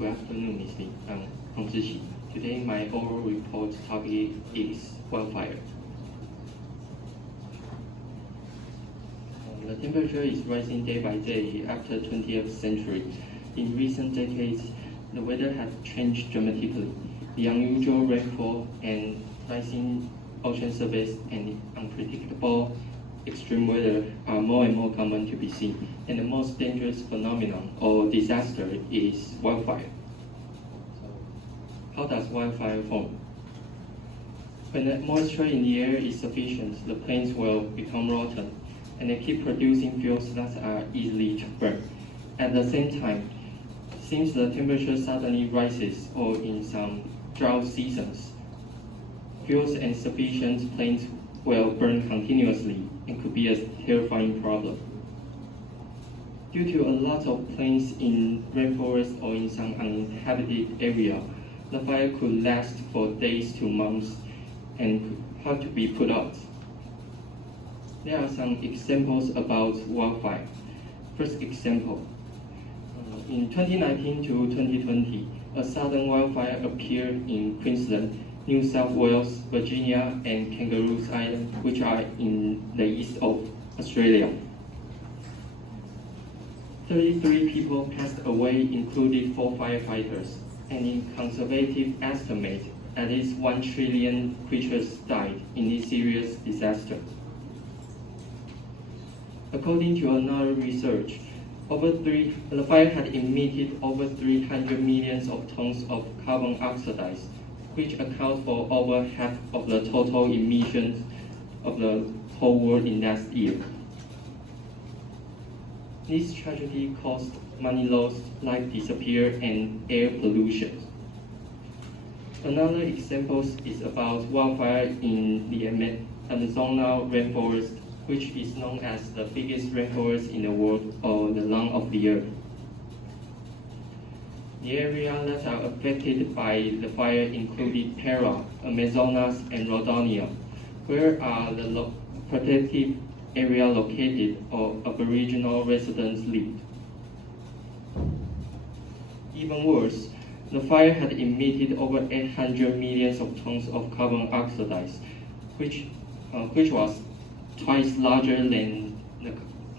Good afternoon, Ms. Li. I'm Hong Zixi. Today, my oral report topic is wildfire. The temperature is rising day by day after 20th century. In recent decades, the weather has changed dramatically. The unusual rainfall and rising ocean surface and unpredictable extreme weather are more and more common to be seen, and the most dangerous phenomenon or disaster is wildfire. So, how does wildfire form? When the moisture in the air is sufficient, the flames will become rotten, and they keep producing fuels that are easily to burn. At the same time, since the temperature suddenly rises, or in some drought seasons, fuels and sufficient flames will burn continuously and could be a terrifying problem. Due to a lot of plains in rainforest or in some uninhabited area, the fire could last for days to months and could have to be put out. There are some examples about wildfire. First example, in 2019 to 2020, a sudden wildfire appeared in Queensland, New South Wales, Virginia, and Kangaroos Island, which are in the east of Australia. 33 people passed away, including 4 firefighters, and in conservative estimate, at least 1 trillion creatures died in this serious disaster. According to another research, the fire had emitted over 300 millions of tons of carbon dioxide, which account for over half of the total emissions of the whole world in last year. This tragedy caused money loss, life disappear, and air pollution. Another example is about wildfire in the Amazonas rainforest, which is known as the biggest rainforest in the world, or the lung of the earth. The areas that are affected by the fire included Para, Amazonas, and Rondônia, where are the protected area located or Aboriginal residents lived. Even worse, the fire had emitted over 800 millions of tons of carbon dioxide, which was twice larger than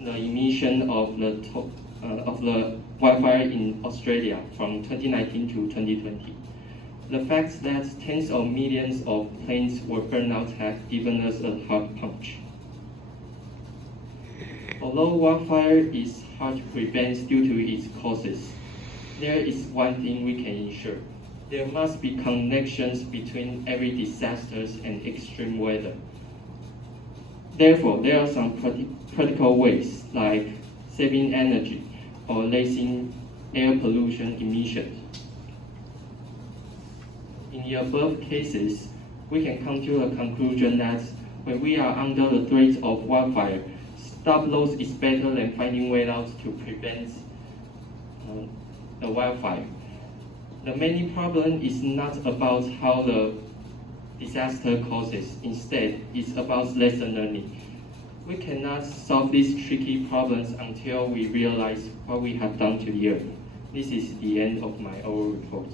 the emission of the wildfire in Australia from 2019 to 2020. The fact that tens of millions of planes were burned out have given us a hard punch. Although wildfire is hard to prevent due to its causes, there is one thing we can ensure. There must be connections between every disasters and extreme weather. Therefore, there are some practical ways like saving energy or lessening air pollution emissions. In the above cases, we can come to a conclusion that when we are under the threat of wildfire, stop loss is better than finding ways out to prevent the wildfire. The main problem is not about how the disaster causes. Instead, it's about lesson learning. We cannot solve these tricky problems until we realize what we have done to the earth. This is the end of my oral report.